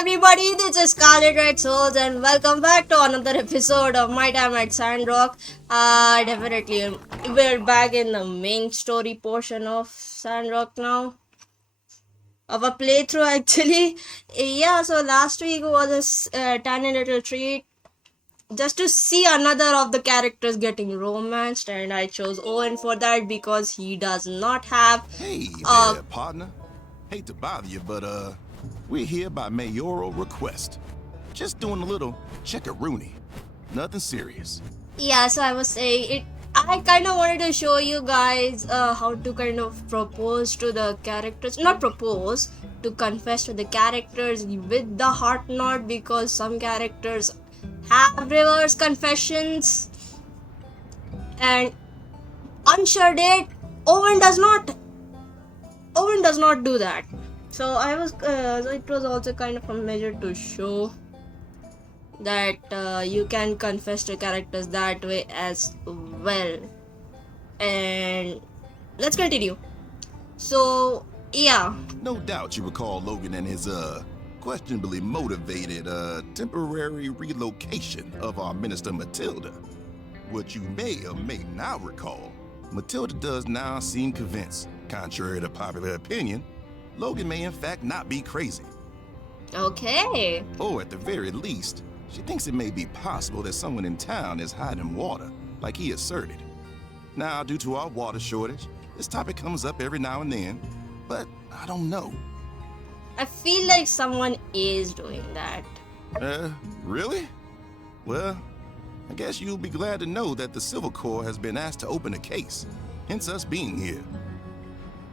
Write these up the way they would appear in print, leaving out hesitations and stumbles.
everybody, this is Scarlet Red Souls and welcome back to another episode of My Time at Sandrock. Definitely, we're back in the main story portion of Sandrock now. Of a playthrough actually. Yeah, so last week was a tiny little treat just to see another of the characters getting romanced, and I chose Owen for that because he does not have Hey a there, partner. Hate to bother you, but we're here by mayoral request. Just doing a little check-a-rooney. Nothing serious. Yeah, so I was saying it. I kind of wanted to show you guys how to kind of propose to the characters. Not propose, to confess to the characters with the heart knot, because some characters have reverse confessions and unsure date. Owen does not. Owen does not do that. So I was. So it was also kind of a measure to show that you can confess to characters that way as well. And let's continue. So yeah, No doubt you recall Logan and his questionably motivated temporary relocation of our minister Matilda. What you may or may not recall, Matilda does now seem convinced, contrary to popular opinion, Logan may in fact not be crazy. okay. Or at the very least, she thinks it may be possible that someone in town is hiding water, like he asserted. Now, due to our water shortage, this topic comes up every now and then, but I don't know. I feel like someone is doing that. Really? Well, I guess you'll be glad to know that the Civil Corps has been asked to open a case, hence us being here.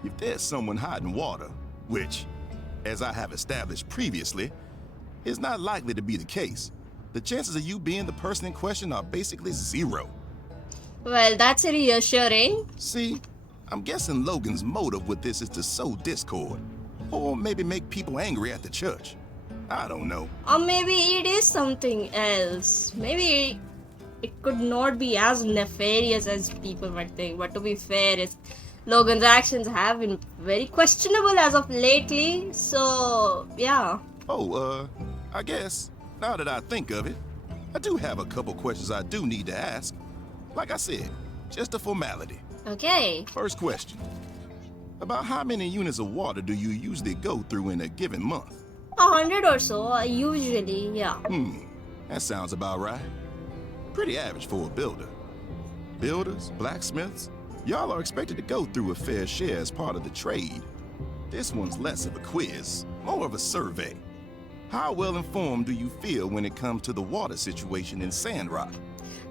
If there's someone hiding water, which, as I have established previously, is not likely to be the case, the chances of you being the person in question are basically zero. Well, that's reassuring. See, I'm guessing Logan's motive with this is to sow discord, or maybe make people angry at the church. I don't know. Or maybe it is something else. Maybe it could not be as nefarious as people might think. But to be fair, Logan's actions have been very questionable as of lately. So yeah. Oh, I guess, now that I think of it, I do have a couple questions I do need to ask. Like I said, just a formality. Okay. First question. About how many units of water do you usually go through in a given month? 100 or so, usually, yeah. That sounds about right. Pretty average for a builder. Builders, blacksmiths, y'all are expected to go through a fair share as part of the trade. This one's less of a quiz, more of a survey. How well informed do you feel when it comes to the water situation in Sandrock?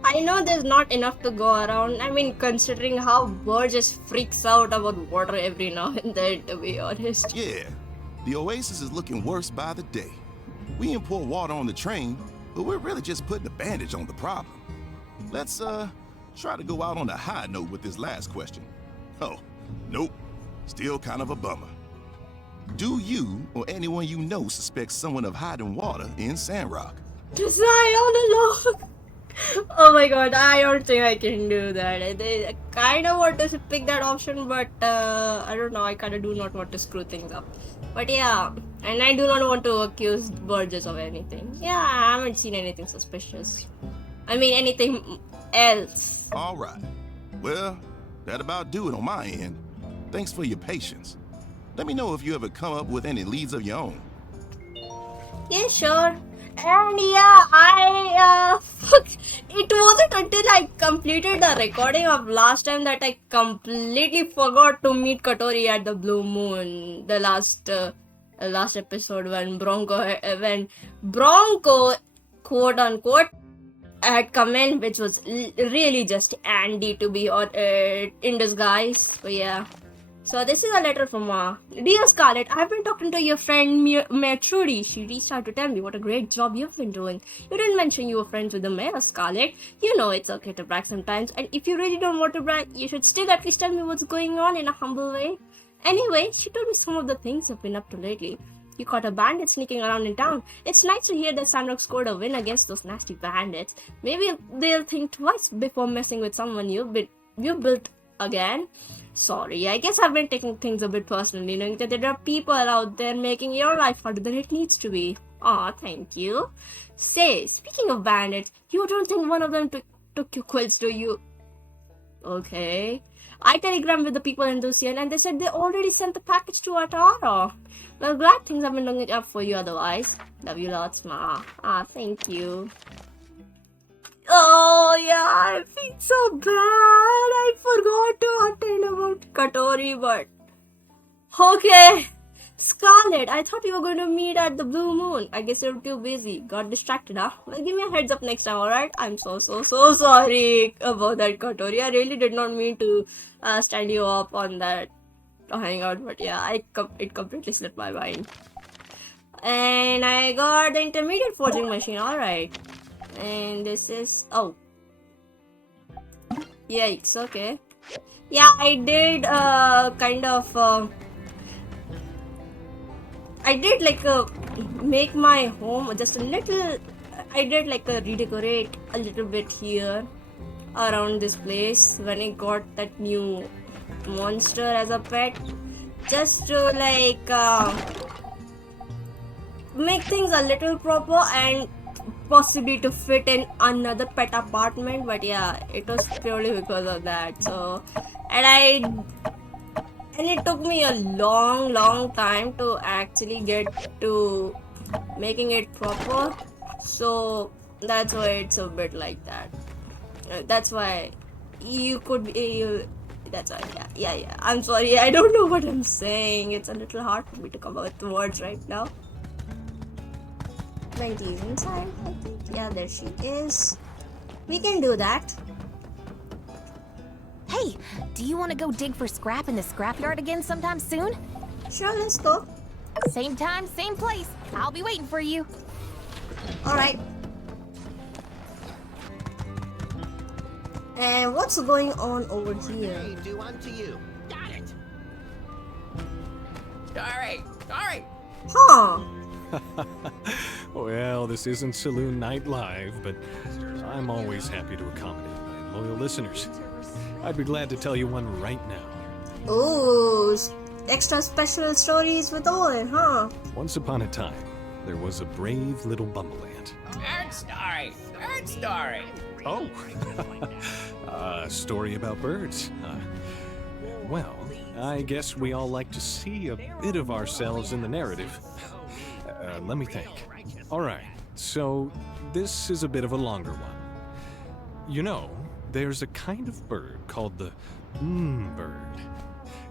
I know there's not enough to go around. I mean, considering how Burgess freaks out about water every now and then, to be honest. Yeah, the oasis is looking worse by the day. We import water on the train, but we're really just putting a bandage on the problem. Let's, try to go out on a high note with this last question. Oh, nope, still kind of a bummer. Do you or anyone you know suspect someone of hiding water in Sandrock? Just I don't know. Oh my god, I don't think I can do that. I kind of want to pick that option, but I don't know. I kind of do not want to screw things up. But yeah, and I do not want to accuse Burgess of anything. Yeah, I haven't seen anything suspicious. I mean, anything else. All right. Well, that about do it on my end. Thanks for your patience. Let me know if you ever come up with any leads of your own. Yeah, sure. And yeah, it wasn't until I completed the recording of last time that I completely forgot to meet Katori at the Blue Moon. The last episode when Bronco, quote unquote, had come in, which was really just Andy to be in disguise. But yeah. So this is a letter from Dear Scarlett, I've been talking to your friend Mayor Trudy. She reached out to tell me what a great job you've been doing. You didn't mention you were friends with the mayor, Scarlett. You know it's okay to brag sometimes, and if you really don't want to brag, you should still at least tell me what's going on in a humble way. Anyway, she told me some of the things you've been up to lately. You caught a bandit sneaking around in town. It's nice to hear that Sandrock scored a win against those nasty bandits. Maybe they'll think twice before messing with someone you built again. Sorry, I guess I've been taking things a bit personally, knowing that there are people out there making your life harder than it needs to be. Aw, thank you. Say, speaking of bandits, you don't think one of them took your quilts, do you? Okay. I telegrammed with the people in Lucian and they said they already sent the package to Atara. Well, glad things have been looking up for you otherwise. Love you lots, Ma. Ah, thank you. Oh, yeah, I feel so bad. I forgot to attend about Katori, but... Okay. Scarlet, I thought you were going to meet at the Blue Moon. I guess you're too busy. Got distracted, huh? Well, give me a heads up next time, alright? I'm so sorry about that, Katori. I really did not mean to stand you up on that hangout, but yeah, it completely slipped my mind. And I got the intermediate forging machine, alright. And this is... oh. Yikes, okay. Yeah, I did kind of... I did like make my home just a little. I did like redecorate a little bit here around this place when I got that new monster as a pet, just to like make things a little proper and possibly to fit in another pet apartment. But yeah, it was purely because of that. So, and it took me a long time to actually get to making it proper. So that's why it's a bit like that. That's why you could be. That's why, yeah. I'm sorry, I don't know what I'm saying. It's a little hard for me to come up with words right now. Ladies inside, I think. Yeah, there she is. We can do that. Hey, do you want to go dig for scrap in the scrapyard again sometime soon? Sure, let's go. Same time, same place. I'll be waiting for you. Alright. And what's going on over here? Hey, do unto you. Got it. Alright. Huh. Well, this isn't Saloon Night Live, but I'm always happy to accommodate my loyal listeners. I'd be glad to tell you one right now. Ooh, extra special stories with Owen, huh? Once upon a time, there was a brave little bumbleant. Bird story. Oh, a story about birds. Well, I guess we all like to see a bit of ourselves in the narrative. Let me think. All right, so this is a bit of a longer one. You know, there's a kind of bird called the bird.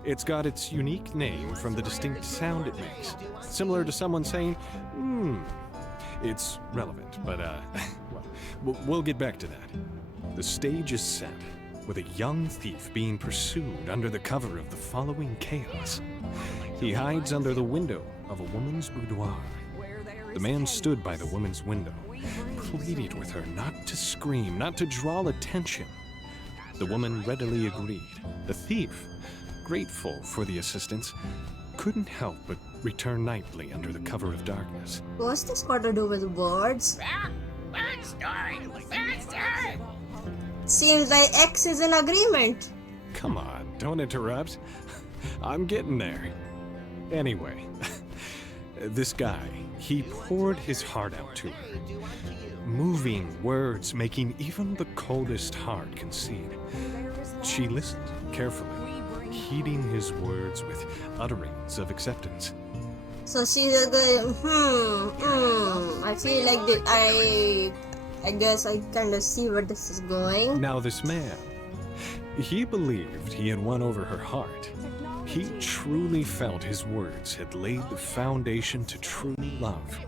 It's got its unique name from the distinct sound it makes, similar to someone saying, It's relevant, but, well, we'll get back to that. The stage is set, with a young thief being pursued under the cover of the following chaos. He hides under the window of a woman's boudoir. The man stood by the woman's window, pleaded with her not to scream, not to draw attention. The woman readily agreed. The thief, grateful for the assistance, couldn't help but return nightly under the cover of darkness. What's this got to do with birds? Bird story. Seems like X is in agreement. Come on, don't interrupt. I'm getting there. Anyway, this guy, he poured his heart out to her. Moving words making even the coldest heart concede. She listened carefully, heeding his words with utterings of acceptance. So she's going, I feel like I guess I kind of see where this is going. Now this man, he believed he had won over her heart. He truly felt his words had laid the foundation to true love.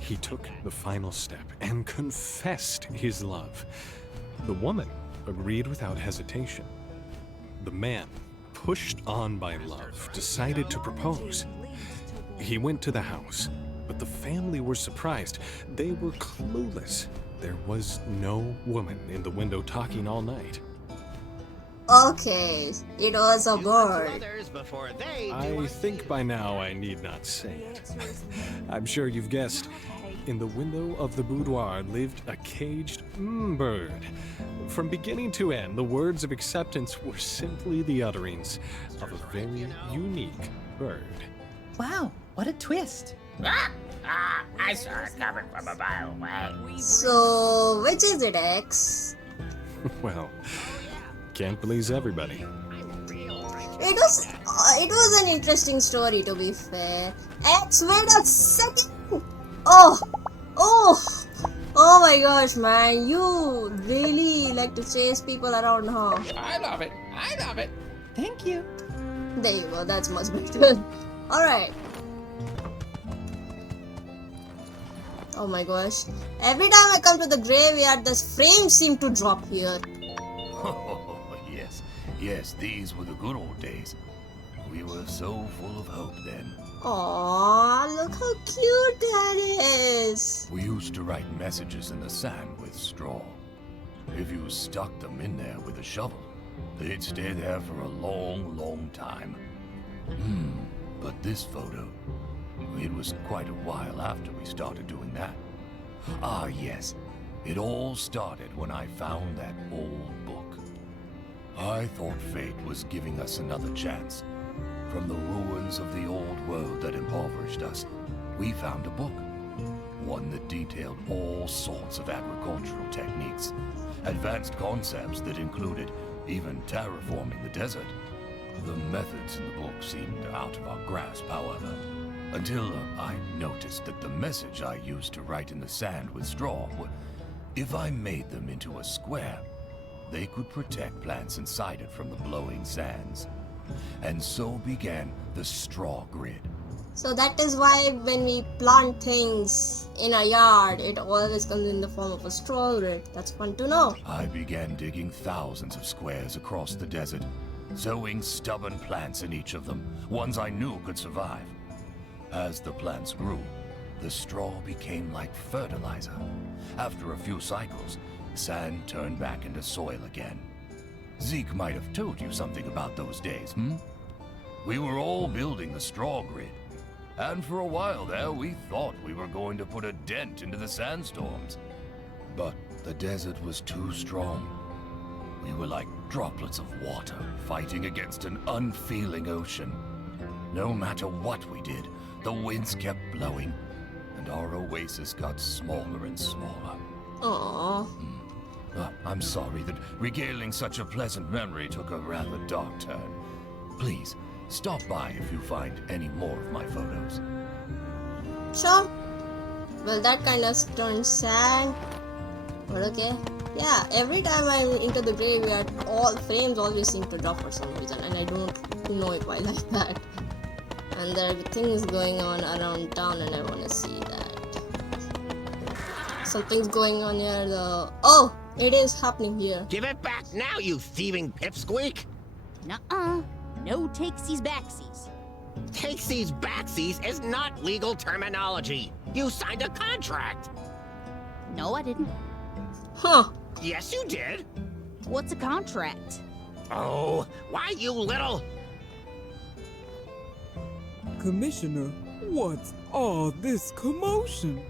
He took the final step and confessed his love. The woman agreed without hesitation. The man, pushed on by love, decided to propose. He went to the house, but the family were surprised. They were clueless. There was no woman in the window talking all night. Okay, it was a bird. I think by now I need not say it. I'm sure you've guessed. In the window of the boudoir lived a caged bird. From beginning to end, the words of acceptance were simply the utterings of a very unique bird. Wow, What a twist. I saw it coming from a mile away. So, which is it, X? Well, can't please everybody. It was an interesting story, to be fair. X, wait a second! Oh my gosh, man, you really like to chase people around, huh? I love it. Thank you. There you go, that's much better. Alright. Oh my gosh. Every time I come to the graveyard, the frames seem to drop here. Oh, yes. Yes, these were the good old days. We were so full of hope then. Aww, look how cute that is. We used to write messages in the sand with straw. If you stuck them in there with a shovel, they'd stay there for a long, long time. But this photo, it was quite a while after we started doing that. Ah, yes. It all started when I found that old book. I thought fate was giving us another chance. From the ruins of the old world that impoverished us, we found a book. One that detailed all sorts of agricultural techniques. Advanced concepts that included even terraforming the desert. The methods in the book seemed out of our grasp, however. Until I noticed that the message I used to write in the sand with straw, if I made them into a square, they could protect plants inside it from the blowing sands. And so began the straw grid. So that is why when we plant things in a yard, it always comes in the form of a straw grid. That's fun to know. I began digging thousands of squares across the desert, sowing stubborn plants in each of them, ones I knew could survive. As the plants grew, the straw became like fertilizer. After a few cycles, sand turned back into soil again. Zeke might have told you something about those days, We were all building the straw grid. And for a while there, we thought we were going to put a dent into the sandstorms. But the desert was too strong. We were like droplets of water fighting against an unfeeling ocean. No matter what we did, the winds kept blowing, and our oasis got smaller and smaller. Aww. I'm sorry that regaling such a pleasant memory took a rather dark turn. Please, stop by if you find any more of my photos. Sure. Well, that kind of turned sad. But okay. Yeah, every time I'm into the graveyard, all frames always seem to drop for some reason, and I don't know it why like that. And there are things going on around town, and I want to see that. Something's going on near the... Oh! It is happening here. Give it back now, you thieving pipsqueak! Nuh-uh. No takesies backsies. Takesies backsies is not legal terminology. You signed a contract. No, I didn't. Huh. Yes, you did. What's a contract? Oh, why you little... Commissioner, what's all this commotion?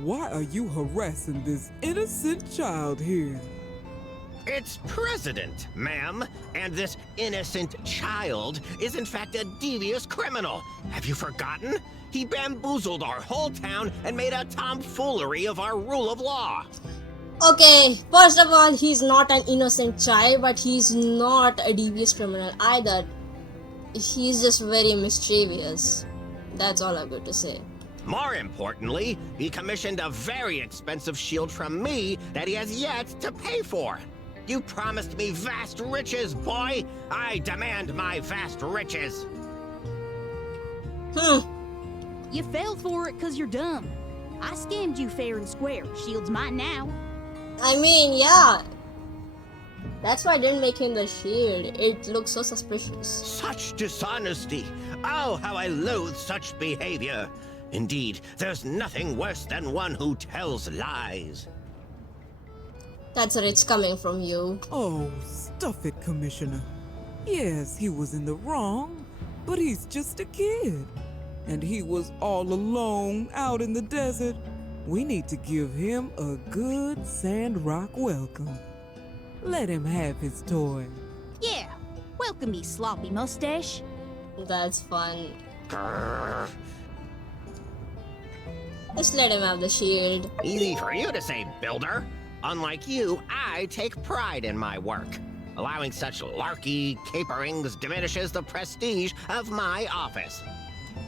Why are you harassing this innocent child here? It's President, ma'am, and this innocent child is in fact a devious criminal. Have you forgotten? He bamboozled our whole town and made a tomfoolery of our rule of law. Okay, first of all, he's not an innocent child, but he's not a devious criminal either. He's just very mischievous. That's all I've got to say. More importantly, he commissioned a very expensive shield from me that he has yet to pay for. You promised me vast riches, boy! I demand my vast riches! You fell for it because you're dumb. I scammed you fair and square. Shield's mine now. I mean, yeah. That's why I didn't make him the shield. It looks so suspicious. Such dishonesty! Oh, how I loathe such behavior! Indeed, there's nothing worse than one who tells lies. That's rich coming from you. Oh, stuff it, Commissioner. Yes, he was in the wrong, but he's just a kid. And he was all alone out in the desert. We need to give him a good Sandrock welcome. Let him have his toy. Yeah. Welcome me, sloppy mustache. That's fun. Just let him have the shield. Easy for you to say, builder. Unlike you, I take pride in my work. Allowing such larky caperings diminishes the prestige of my office.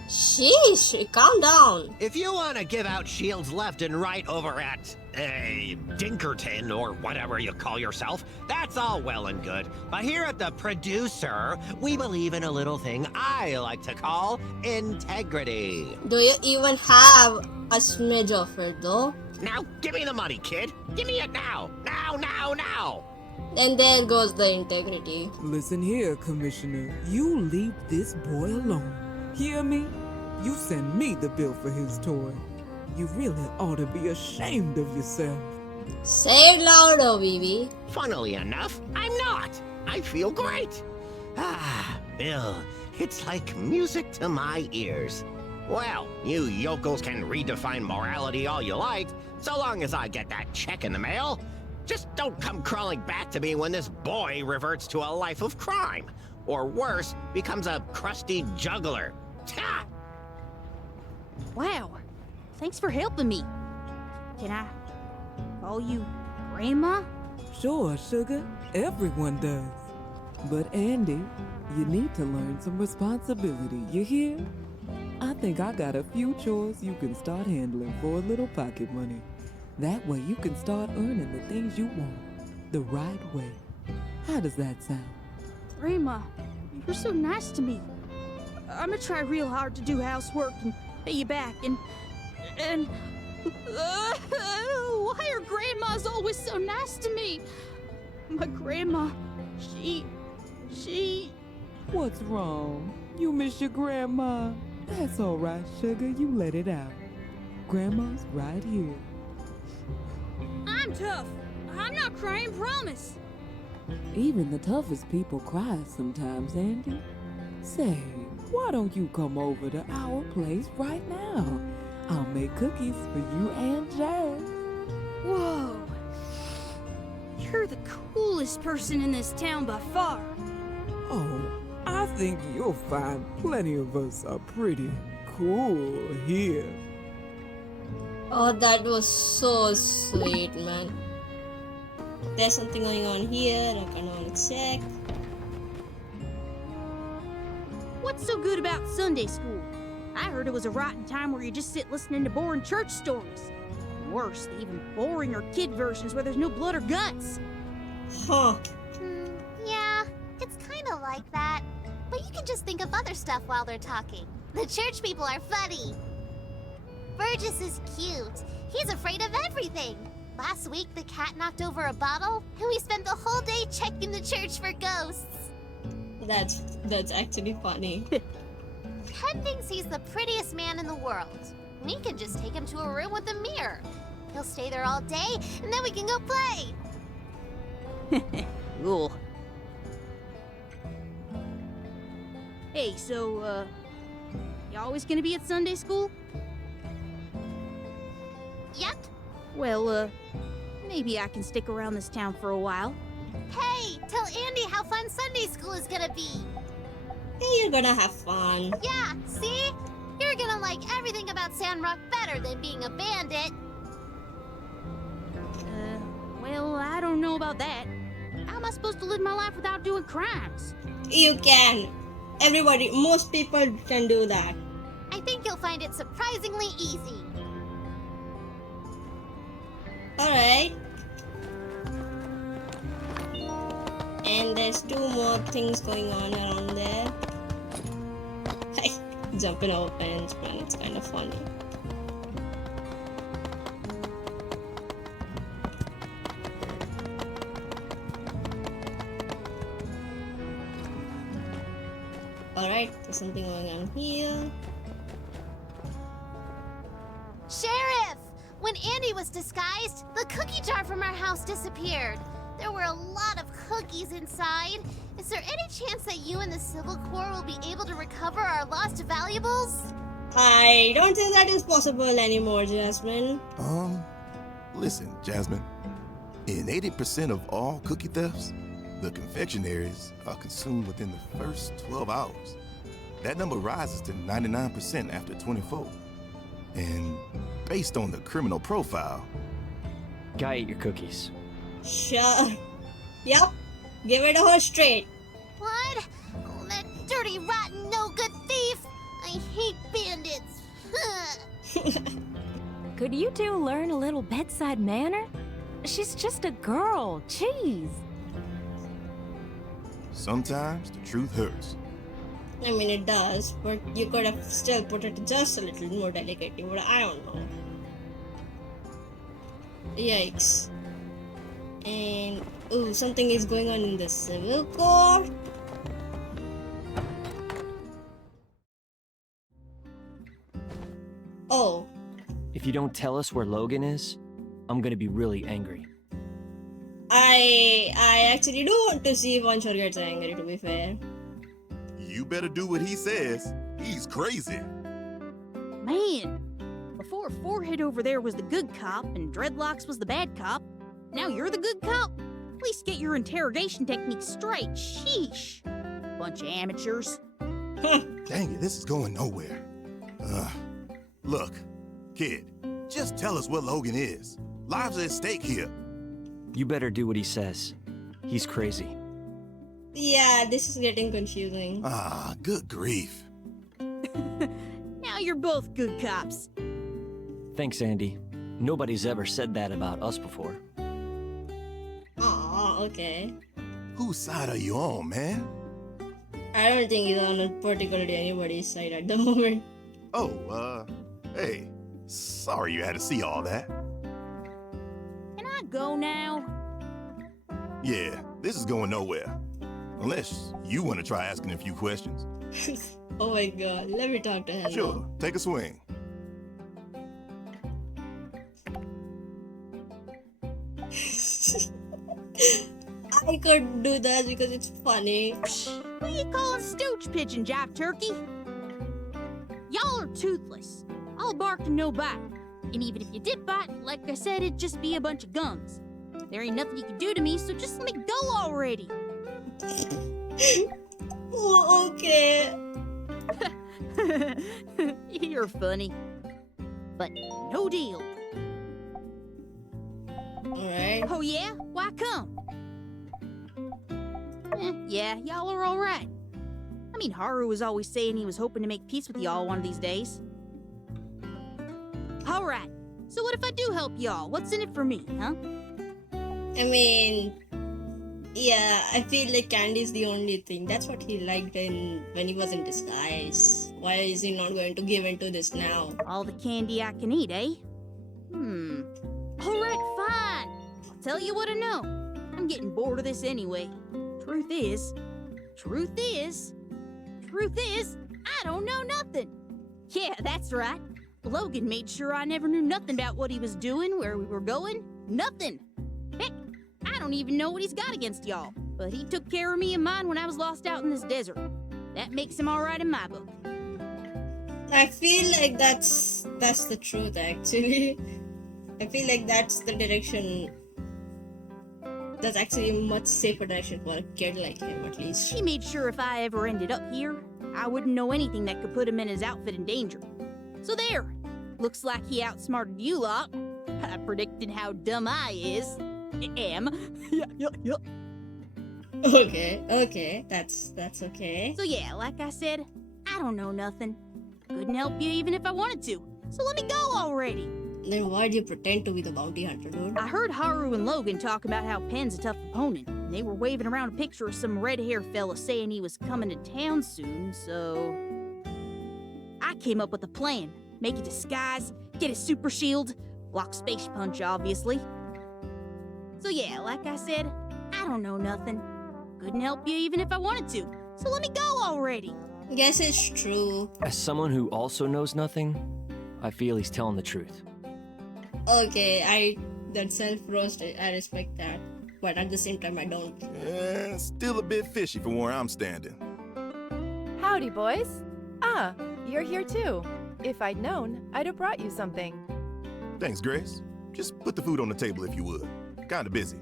Sheesh, calm down. If you want to give out shields left and right over at, Dinkerton, or whatever you call yourself, that's all well and good. But here at the producer, we believe in a little thing I like to call integrity. Do you even have a smidge of it though? Now, give me the money, kid. Give me it now. Now. And there goes the integrity. Listen here, Commissioner. You leave this boy alone. Hear me? You send me the bill for his toy. You really ought to be ashamed of yourself. Say it louder, Vivi. Funnily enough, I'm not. I feel great. Ah, Bill, it's like music to my ears. Well, you yokels can redefine morality all you like, so long as I get that check in the mail. Just don't come crawling back to me when this boy reverts to a life of crime. Or worse, becomes a crusty juggler. Ha! Wow. Thanks for helping me. Can I call you Grandma? Sure, sugar. Everyone does. But Andy, you need to learn some responsibility, you hear? I think I got a few chores you can start handling for a little pocket money. That way you can start earning the things you want the right way. How does that sound? Grandma, you're so nice to me. I'm gonna try real hard to do housework and pay you back and why are grandmas always so nice to me? My grandma, she... What's wrong? You miss your grandma? That's all right, sugar. You let it out. Grandma's right here. I'm tough. I'm not crying, promise. Even the toughest people cry sometimes, Andy. Say, why don't you come over to our place right now? I'll make cookies for you and Jazz. Whoa. You're the coolest person in this town by far. Oh, I think you'll find plenty of us are pretty cool here. Oh, that was so sweet, man. There's something going on here. I kind of want to check. What's so good about Sunday school? I heard it was a rotten time where you just sit listening to boring church stories. Worse, the even boringer kid versions where there's no blood or guts. Huh. Yeah, it's kind of like that. But you can just think of other stuff while they're talking. The church people are funny. Burgess is cute. He's afraid of everything. Last week, the cat knocked over a bottle, and we spent the whole day checking the church for ghosts. That's actually funny. Ted thinks he's the prettiest man in the world. We can just take him to a room with a mirror. He'll stay there all day, and then we can go play. Cool. Hey, so, you always gonna be at Sunday school? Yep. Well, maybe I can stick around this town for a while. Hey, tell Andy how fun Sunday school is gonna be. Hey, you're gonna have fun. Yeah, see? You're gonna like everything about Sandrock better than being a bandit. Well, I don't know about that. How am I supposed to live my life without doing crimes? You can. Everybody, most people can do that. I think you'll find it surprisingly easy. Alright. And there's two more things going on around there. Jumping over fence, man, it's kind of funny. Alright, there's something going on here. Sheriff! When Andy was disguised, the cookie jar from our house disappeared. There were a lot of cookies inside. Is there any chance that you and the Civil Corps will be able to recover our lost valuables? I don't think that is possible anymore, Jasmine. Listen, Jasmine. In 80% of all cookie thefts, the confectionaries are consumed within the first 12 hours. That number rises to 99% after 24. And based on the criminal profile, Guy ate your cookies. Sure. Yup. Give it a horse straight. What? Oh, that dirty, rotten, no-good thief! I hate bandits. Could you two learn a little bedside manner? She's just a girl. Jeez. sometimes the truth hurts. I mean, it does, but you could have still put it just a little more delicately, but I don't know. Yikes. And, ooh, something is going on in the civil court. Oh. If you don't tell us where Logan is, I'm gonna be really angry. I actually do want to see if Vanshar gets angry, to be fair. You better do what he says. He's crazy. Man, before Forehead over there was the good cop and Dreadlocks was the bad cop, now you're the good cop? At least get your interrogation techniques straight. Sheesh. Bunch of amateurs. Dang it, this is going nowhere. Look, kid, just tell us where Logan is. Lives are at stake here. You better do what he says. He's crazy. Yeah, this is getting confusing. Ah, good grief. Now you're both good cops. Thanks, Andy. Nobody's ever said that about us before. Aw, okay. Whose side are you on, man? I don't think he's on particularly anybody's side at the moment. Oh, hey, sorry you had to see all that. Can I go now? Yeah, this is going nowhere. Unless you want to try asking a few questions. Oh my god, let me talk to him. Sure, take a swing. I could do that because it's funny. What you calling stooge pigeon, jive turkey? Y'all are toothless. I'll bark and no bite. And even if you did bite, like I said, it'd just be a bunch of gums. There ain't nothing you can do to me, so just let me go already. Oh, okay. You're funny. But no deal. Alright. Oh yeah? Why come? Yeah, y'all are alright. I mean, Haru was always saying he was hoping to make peace with y'all one of these days. Alright, so what if I do help y'all? What's in it for me, huh? I mean, yeah, I feel like candy's the only thing. That's what he liked when he was in disguise. Why is he not going to give into this now? All the candy I can eat, eh? Alright, fine. I'll tell you what I know. I'm getting bored of this anyway. Truth is, I don't know nothing. Yeah, that's right. Logan made sure I never knew nothing about what he was doing, where we were going, nothing. Heck, I don't even know what he's got against y'all. But he took care of me and mine when I was lost out in this desert. That makes him alright in my book. I feel like that's the truth, actually. I feel like that's the direction. That's actually a much safer direction for a kid like him, at least. He made sure if I ever ended up here, I wouldn't know anything that could put him and his outfit in danger. So there. Looks like he outsmarted you lot. I predicted how dumb I am. Okay, that's okay. So yeah, like I said, I don't know nothing. Couldn't help you even if I wanted to. So let me go already. Then why do you pretend to be the bounty hunter, dude? I heard Haru and Logan talk about how Pen's a tough opponent. And they were waving around a picture of some red-haired fella saying he was coming to town soon, so... I came up with a plan. Make a disguise, get a super shield, block Space Punch, obviously. So yeah, like I said, I don't know nothing. Couldn't help you even if I wanted to. So let me go already. Guess it's true. As someone who also knows nothing, I feel he's telling the truth. Okay, that self-roast, I respect that. But at the same time, I don't. Still a bit fishy from where I'm standing. Howdy, boys. Ah, you're here too. If I'd known, I'd have brought you something. Thanks, Grace. Just put the food on the table if you would. Kinda busy.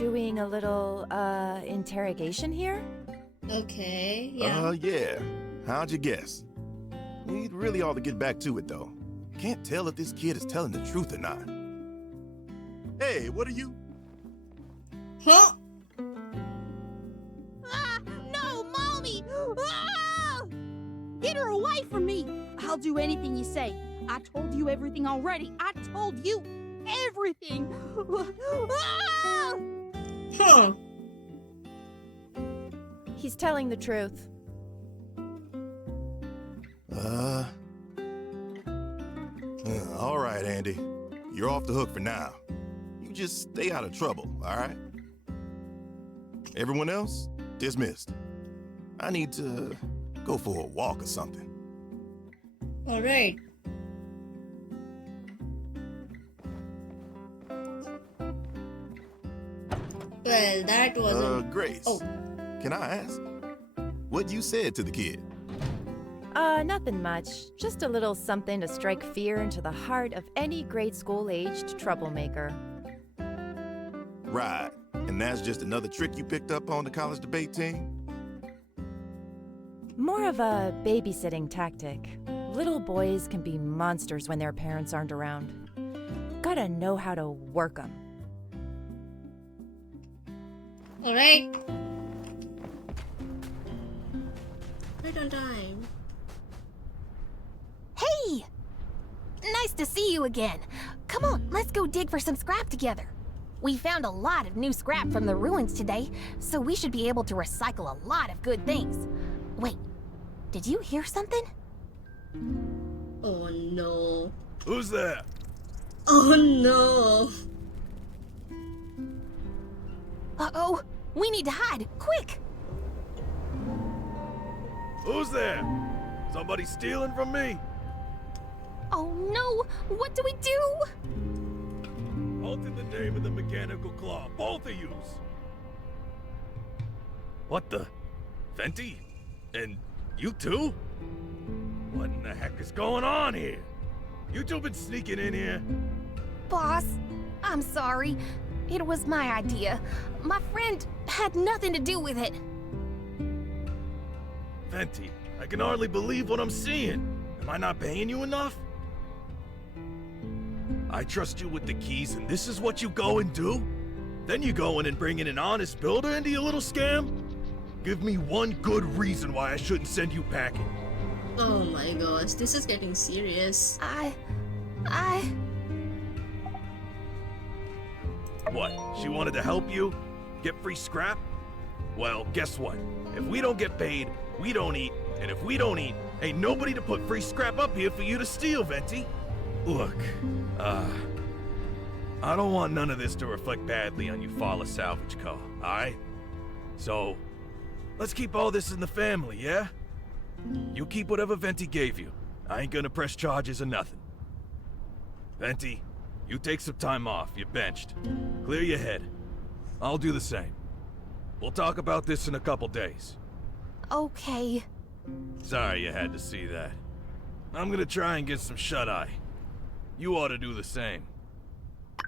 doing a little, interrogation here? Okay, yeah. Yeah. How'd you guess? We really ought to get back to it, though. Can't tell if this kid is telling the truth or not. Hey, what are you? Huh? Ah, no, Mommy! Ah! Get her away from me! I'll do anything you say. I told you everything already. I told you everything. Ah! Huh. He's telling the truth. All right, Andy. You're off the hook for now. You just stay out of trouble, all right? Everyone else, dismissed. I need to go for a walk or something. All right. Well, that wasn't. Grace. Oh. Can I ask? What you said to the kid? Nothing much. Just a little something to strike fear into the heart of any grade school-aged troublemaker. Right. And that's just another trick you picked up on the college debate team? More of a babysitting tactic. Little boys can be monsters when their parents aren't around. Gotta know how to work 'em. All right. Right on time. Hey! Nice to see you again. Come on, let's go dig for some scrap together. We found a lot of new scrap from the ruins today, so we should be able to recycle a lot of good things. Wait, did you hear something? Oh no. Who's there? Oh no. Uh-oh, we need to hide, quick! Who's there? Somebody stealing from me? Oh no, what do we do? Halt in the name of the mechanical claw, both of yous! What the? Venti? And you too? What in the heck is going on here? You two been sneaking in here? Boss, I'm sorry. It was my idea. My friend had nothing to do with it. Venti, I can hardly believe what I'm seeing. Am I not paying you enough? I trust you with the keys, and this is what you go and do? Then you go in and bring in an honest builder into your little scam? Give me one good reason why I shouldn't send you packing. Oh my gosh, this is getting serious. What? She wanted to help you? Get free scrap? Well, guess what? If we don't get paid, we don't eat, and if we don't eat, ain't nobody to put free scrap up here for you to steal, Venti. Look, I don't want none of this to reflect badly on you Fala Salvage Co., alright? So, let's keep all this in the family, yeah? You keep whatever Venti gave you. I ain't gonna press charges or nothing. Venti, you take some time off. You're benched. Clear your head. I'll do the same. We'll talk about this in a couple days. Okay. Sorry you had to see that. I'm gonna try and get some shut-eye. You ought to do the same.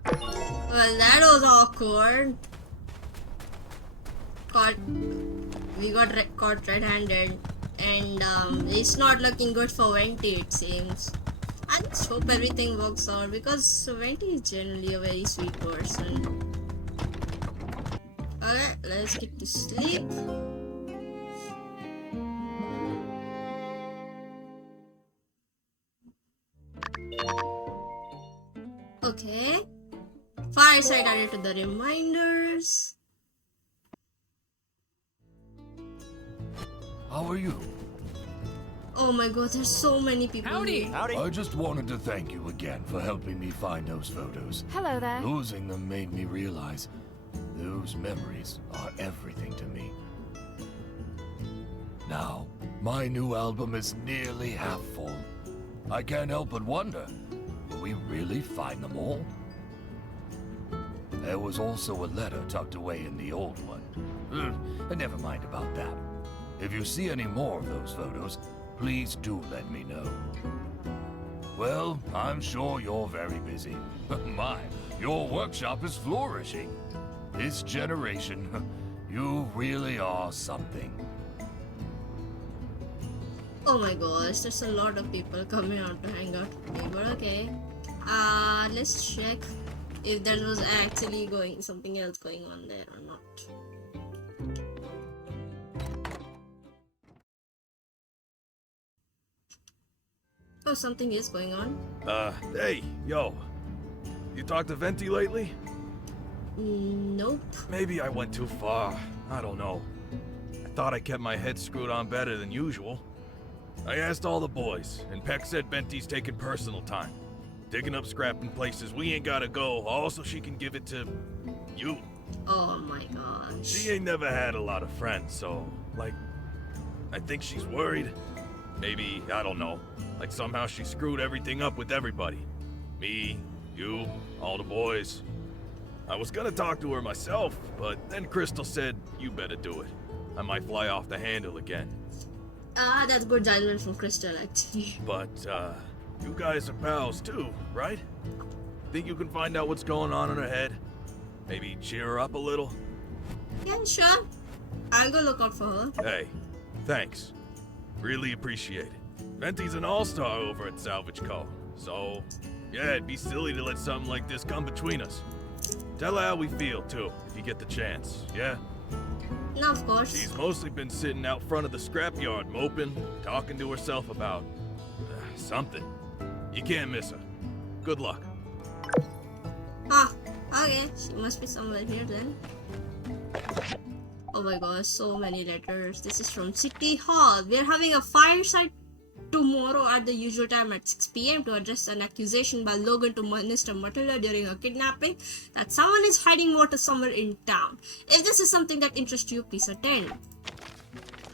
Well, that was awkward. We got caught red-handed, and it's not looking good for Venti, it seems. I just hope everything works out because Venti is generally a very sweet person. Alright, let's get to sleep. Okay. Fireside added to the reminders. How are you? Oh my god, there's so many people. Howdy! here. Howdy. I just wanted to thank you again for helping me find those photos. Hello there. Losing them made me realize those memories are everything to me. Now, my new album is nearly half full. I can't help but wonder, will we really find them all? There was also a letter tucked away in the old one. Never mind about that. If you see any more of those photos, please do let me know. Well, I'm sure you're very busy. My, your workshop is flourishing. This generation, you really are something. Oh my gosh, there's a lot of people coming out to hang out with me, but okay. Let's check if there was actually something else going on there or not. Oh, something is going on. Hey, yo. You talked to Venti lately? Nope. Maybe I went too far. I don't know. I thought I kept my head screwed on better than usual. I asked all the boys, and Peck said Venti's taking personal time. Digging up scrap in places we ain't gotta go, all so she can give it to you. Oh my gosh. She ain't never had a lot of friends, so, like, I think she's worried. Maybe, I don't know, like somehow she screwed everything up with everybody. Me, you, all the boys. I was gonna talk to her myself, but then Crystal said, you better do it. I might fly off the handle again. That's good judgment from Crystal, actually. But, you guys are pals too, right? Think you can find out what's going on in her head? Maybe cheer her up a little? Yeah, sure. I'll go look out for her. Hey, thanks. Really appreciate it. Venti's an all-star over at Salvage Co. So, yeah, it'd be silly to let something like this come between us. Tell her how we feel, too, if you get the chance, yeah? No, of course. She's mostly been sitting out front of the scrapyard moping, talking to herself about something. You can't miss her. Good luck. Ah, okay. She must be somewhere here then. Oh my gosh, so many letters. This is from City Hall. We're having a fireside tomorrow at the usual time at 6 p.m. to address an accusation by Logan to Minister Matilda during a kidnapping that someone is hiding water somewhere in town. If this is something that interests you, please attend.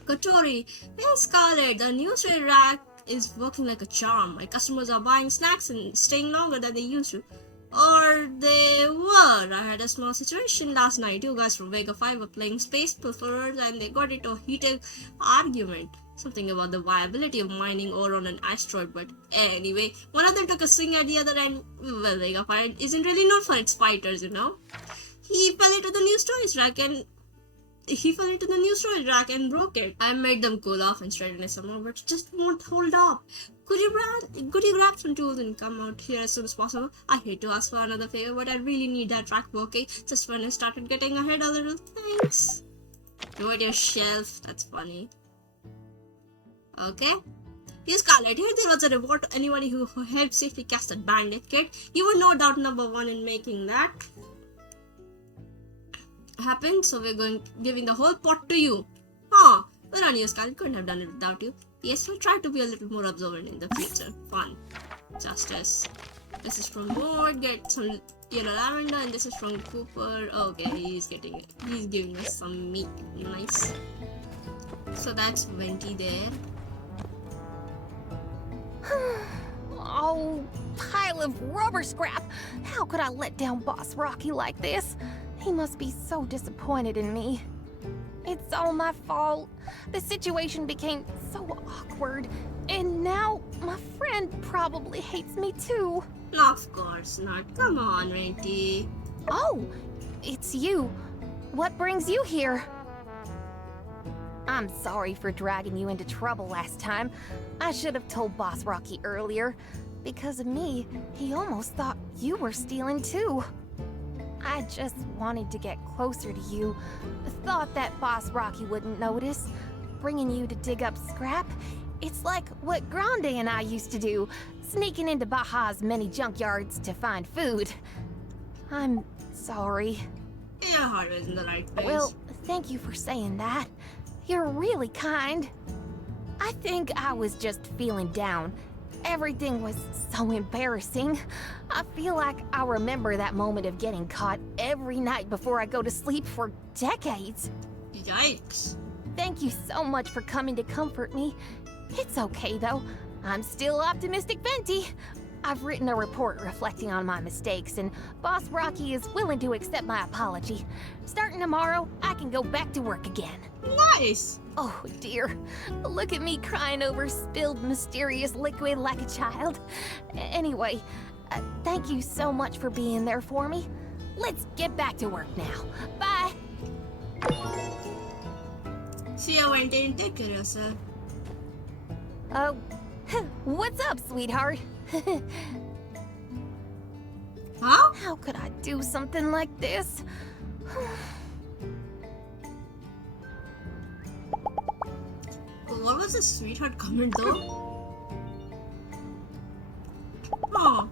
Katori, hey Scarlett, the newsreel rack is working like a charm. My customers are buying snacks and staying longer than they used to. Or they were. I had a small situation last night. You guys from Vega 5 were playing Space Pilferers and they got into a heated argument. Something about the viability of mining ore on an asteroid, but anyway, one of them took a swing at the other and, well, Vega 5 isn't really known for its fighters, you know. He fell into the news storage rack and broke it. I made them cool off and straighten it somehow, but it just won't hold up. Could you grab some tools and come out here as soon as possible? I hate to ask for another favor, but I really need that rack working just when I started getting ahead a little. Thanks. Do it yourself. That's funny. Okay. Here's Scarlett. Here there was a reward to anybody who helped safely catch that bandit kid. You were no doubt number one in making that happen, so we're giving the whole pot to you. Huh. Well on you, Scarlett. Couldn't have done it without you. Yes, we'll try to be a little more observant in the future. Fun. Justice. This is from Ward. Get some yellow lavender, and this is from Cooper. Okay, he's giving us some meat. Nice. So that's Venti there. Oh, pile of rubber scrap! How could I let down Boss Rocky like this? He must be so disappointed in me. It's all my fault. The situation became so awkward, and now my friend probably hates me too. Of course not. Come on, Venti. Oh, it's you. What brings you here? I'm sorry for dragging you into trouble last time. I should have told Boss Rocky earlier. Because of me, he almost thought you were stealing too. I just wanted to get closer to you. Thought that Boss Rocky wouldn't notice. Bringing you to dig up scrap, it's like what Grande and I used to do. Sneaking into Baja's many junkyards to find food. I'm sorry. Your heart is in the right place. Well, thank you for saying that. You're really kind. I think I was just feeling down. Everything was so embarrassing. I feel like I'll remember that moment of getting caught every night before I go to sleep for decades. Yikes. Thank you so much for coming to comfort me. It's okay though. I'm still optimistic Venti. I've written a report reflecting on my mistakes, and Boss Rocky is willing to accept my apology. Starting tomorrow, I can go back to work again. Nice! Oh dear, look at me crying over spilled mysterious liquid like a child. Anyway, thank you so much for being there for me. Let's get back to work now. Bye. See you, Valentine. Take care of yourself. What's up, sweetheart? Huh? How could I do something like this? What was the sweetheart comment though? Oh.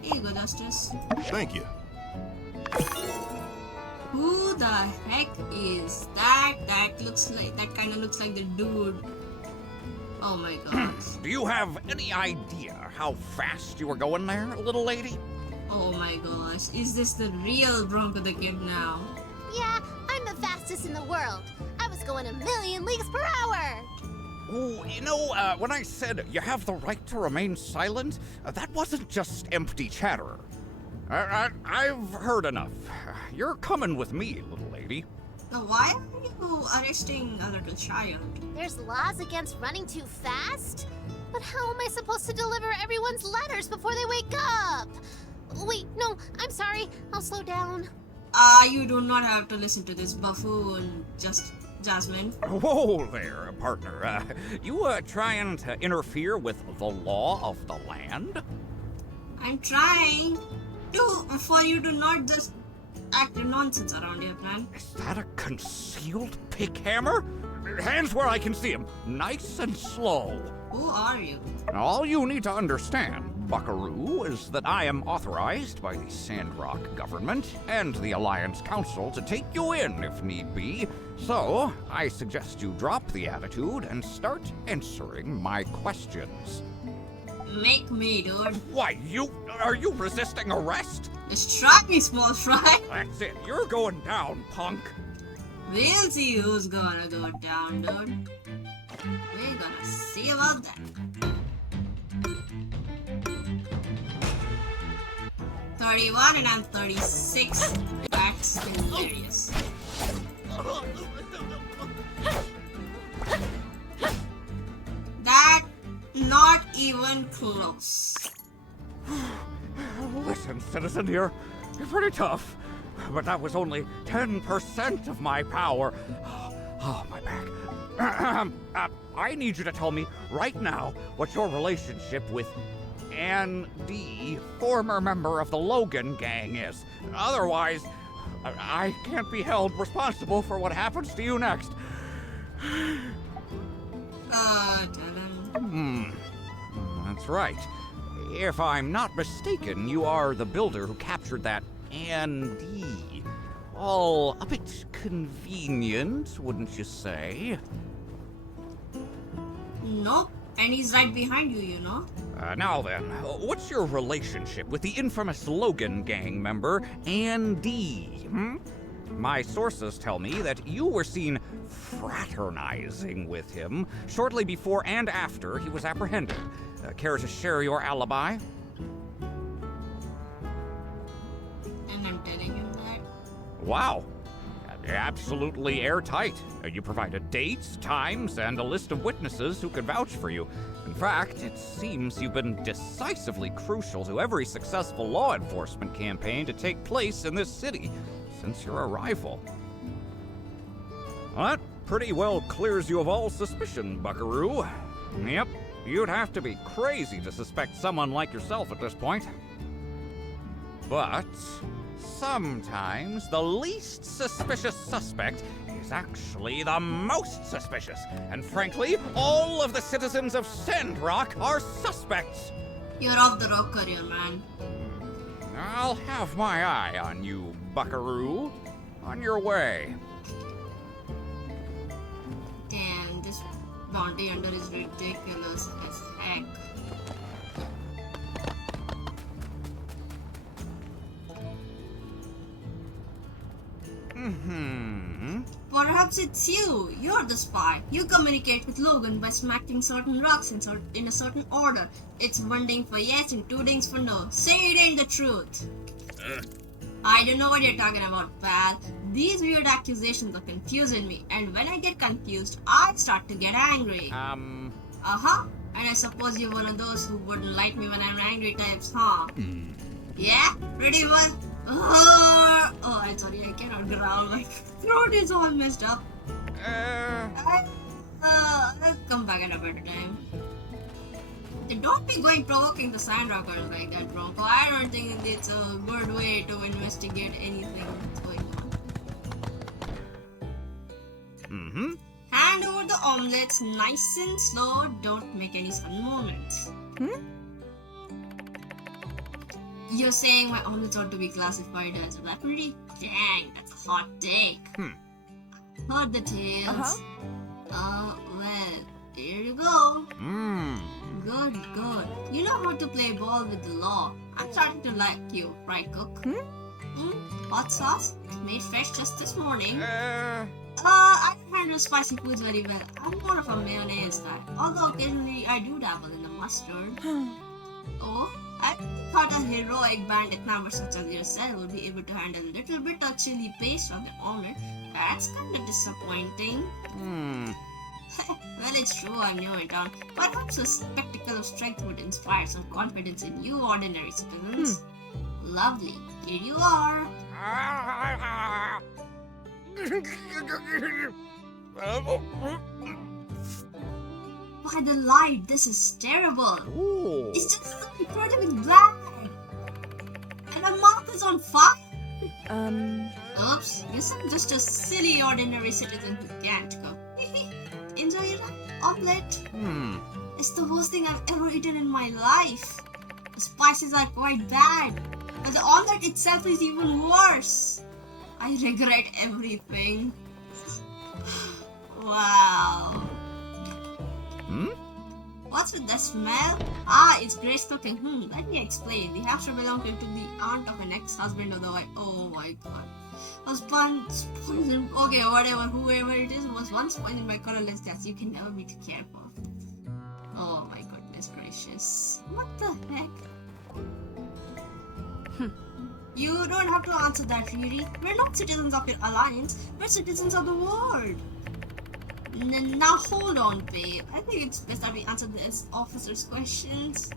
Here you go, Justice. Thank you. Who the heck is that? That kind of looks like the dude. Oh my god. Do you have any idea how fast you were going there, little lady? Oh my gosh. Is this the real Bronco the Kid now? Yeah, I'm the fastest in the world. I was going 1,000,000 leagues per hour. Oh, when I said you have the right to remain silent, that wasn't just empty chatter. I've heard enough. You're coming with me, little lady. Why are you arresting a little child? There's laws against running too fast? But how am I supposed to deliver everyone's letters before they wake up? Wait, no, I'm sorry. I'll slow down. You do not have to listen to this buffoon, just Jasmine. Whoa there, partner. You trying to interfere with the law of the land? I'm trying for you to not just act nonsense around here, man. Is that a concealed pick hammer? Hands where I can see him. Nice and slow. Who are you? All you need to understand, Buckaroo, is that I am authorized by the Sandrock government and the Alliance Council to take you in if need be. So, I suggest you drop the attitude and start answering my questions. Make me, dude. Why, are you resisting arrest? Just try me, small fry. That's it. You're going down, punk. We'll see who's gonna go down, dude. We're gonna see about that. 31 and I'm 36. That's hilarious. That not even close. Listen, citizen, you're pretty tough, but that was only 10% of my power. Oh, my back. I need you to tell me right now what your relationship with Ann D, former member of the Logan gang, is. Otherwise, I can't be held responsible for what happens to you next. That's right. If I'm not mistaken, you are the builder who captured that Ann D. All a bit convenient, wouldn't you say? Nope. And he's right behind you, you know? Now then, what's your relationship with the infamous Logan gang member, Ann D? My sources tell me that you were seen fraternizing with him shortly before and after he was apprehended. Care to share your alibi? And I'm telling him that. Wow. Absolutely airtight. You provided dates, times, and a list of witnesses who could vouch for you. In fact, it seems you've been decisively crucial to every successful law enforcement campaign to take place in this city since your arrival. Well, that pretty well clears you of all suspicion, Buckaroo. Yep, you'd have to be crazy to suspect someone like yourself at this point. But sometimes the least suspicious suspect is actually the most suspicious. And frankly, all of the citizens of Sandrock are suspects. You're off the rock career, man. I'll have my eye on you, Buckaroo. On your way. Damn, this bounty hunter is ridiculous as heck. Perhaps it's you. You're the spy. You communicate with Logan by smacking certain rocks in a certain order. It's one ding for yes and two dings for no. Say it ain't the truth. I don't know what you're talking about, pal. These weird accusations are confusing me, and when I get confused, I start to get angry. Uh-huh. And I suppose you're one of those who wouldn't like me when I'm angry types, huh? Yeah, ready one. Oh, I'm sorry, I cannot growl. My throat is all messed up. Let's come back at a better time. Don't be going provoking the Sandrockers like that, Bronco. I don't think it's a good way to investigate anything that's going on. Hand over the omelets nice and slow. Don't make any sudden movements. You're saying my omelets ought to be classified as weaponry? Dang, that's a hot take. Heard the tales. Well, here you go. Good. You know how to play ball with the law. I'm starting to like you, right, cook? Hot sauce? Made fresh just this morning. I don't handle spicy foods very well. I'm more of a mayonnaise guy. Although occasionally I do dabble in the mustard. Oh, I thought a heroic bandit member such as yourself would be able to handle a little bit of chili paste on the omelet. That's kind of disappointing. Well, it's true, I'm new in town. Perhaps a spectacle of strength would inspire some confidence in you ordinary citizens. Lovely. Here you are. By the light, this is terrible. It's just so incredibly black. And my mouth is on fire. Oops, guess I'm just a silly ordinary citizen who can't cook. Enjoy your omelette. It's the worst thing I've ever eaten in my life. The spices are quite bad, but the omelette itself is even worse. I regret everything. Wow. What's with the smell? It's Grace cooking. Let me explain. The hamster belonged to the aunt of an ex-husband of the wife. Oh my god. Was once poisoned. Okay, whatever. Whoever it is was once poisoned by colorless gas. You can never be too careful. Oh my goodness gracious. What the heck? You don't have to answer that, really. We're not citizens of your alliance. We're citizens of the world. Now hold on, babe. I think it's best that we answer this officer's questions.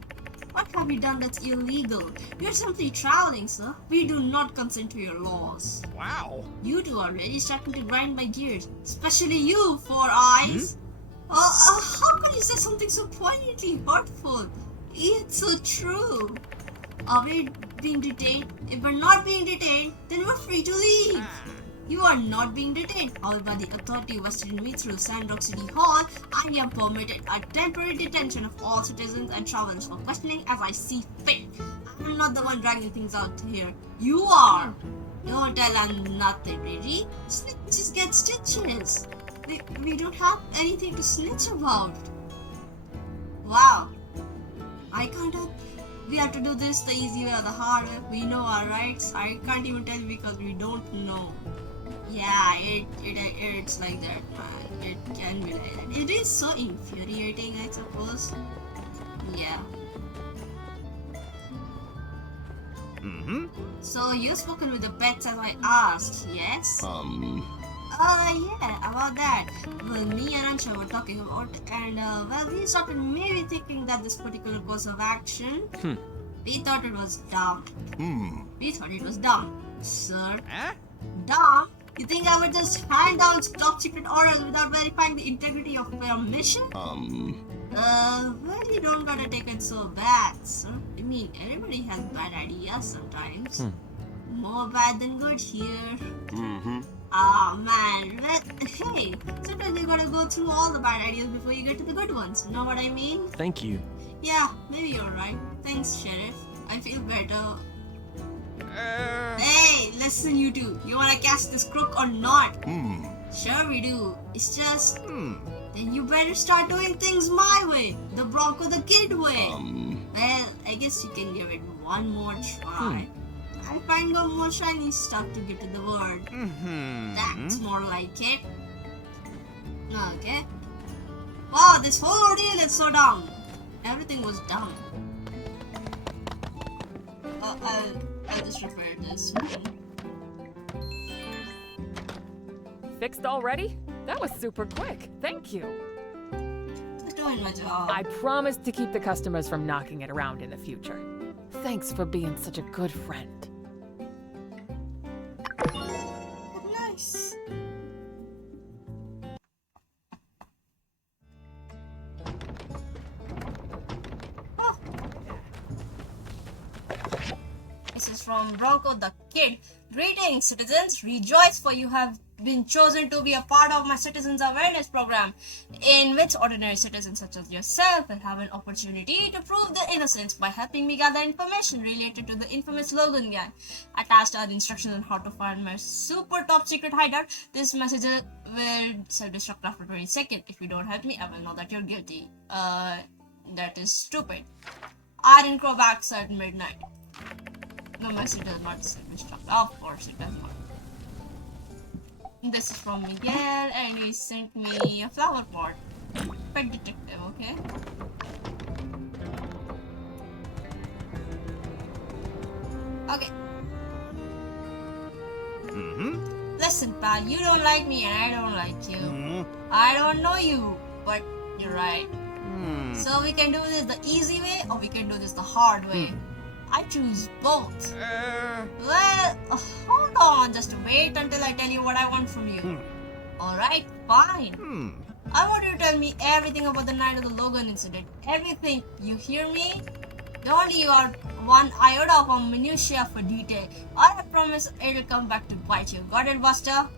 What have you done that's illegal? You're simply traveling, sir. We do not consent to your laws. Wow. You two are really starting to grind my gears. Especially you, Four Eyes. How can you say something so poignantly hurtful? It's so true. Are we being detained? If we're not being detained, then we're free to leave. You are not being detained. However, the authority vested in me through Sandrock City Hall, I am permitted a temporary detention of all citizens and travelers for questioning as I see fit. I am not the one dragging things out here. You are. Don't tell them nothing, really. Snitches get stitches. We don't have anything to snitch about. Wow. We have to do this the easy way or the hard way. We know our rights. I can't even tell you because we don't know. Yeah, it's like that, man. It can be like that. It is so infuriating, I suppose. Yeah. So you've spoken with the pets as I asked, yes? Yeah, about that. Well, me and Ansha were talking about, and well, we started maybe thinking that this particular course of action, we thought it was dumb. We thought it was dumb, sir. Dumb? You think I would just hand down top secret orders without verifying the integrity of your mission? Well, you don't gotta take it so bad, sir. I mean, everybody has bad ideas sometimes. More bad than good here. Ah, man. Well, hey, sometimes you gotta go through all the bad ideas before you get to the good ones. Know what I mean? Thank you. Yeah, maybe you're right. Thanks, Sheriff. I feel better. Hey, listen, you two. You wanna catch this crook or not? Sure we do. It's just... Then you better start doing things my way. The Bronco the Kid way. Well, I guess you can give it one more try. I find no more shiny stuff to get to the word. That's more like it. Okay. Wow, this whole ordeal is so dumb. Everything was dumb. I'll just repair this. Fixed already? That was super quick. Thank you. Just doing my job. I promise to keep the customers from knocking it around in the future. Thanks for being such a good friend. Nice. Oh. This is from Bronco the Kid. Greetings, citizens. Rejoice, for you have been chosen to be a part of my Citizens Awareness Program, in which ordinary citizens such as yourself will have an opportunity to prove their innocence by helping me gather information related to the infamous Logan gang. Attached are the instructions on how to find my super top secret hideout. This message will self-destruct after 20 seconds. If you don't help me, I will know that you're guilty. That is stupid. Iron Crow backs at midnight. No, message does not self-destruct. Of course it does not. This is from Miguel, and he sent me a flower pot. Pet detective, okay? Okay. Listen, pal, you don't like me and I don't like you. I don't know you, but you're right. So we can do this the easy way or we can do this the hard way. I choose both. Well, hold on, just wait until I tell you what I want from you. Alright, fine. I want you to tell me everything about the night of the Logan incident. Everything, you hear me? Don't leave out one iota of a minutia for detail. I promise it'll come back to bite you. Got it, Buster?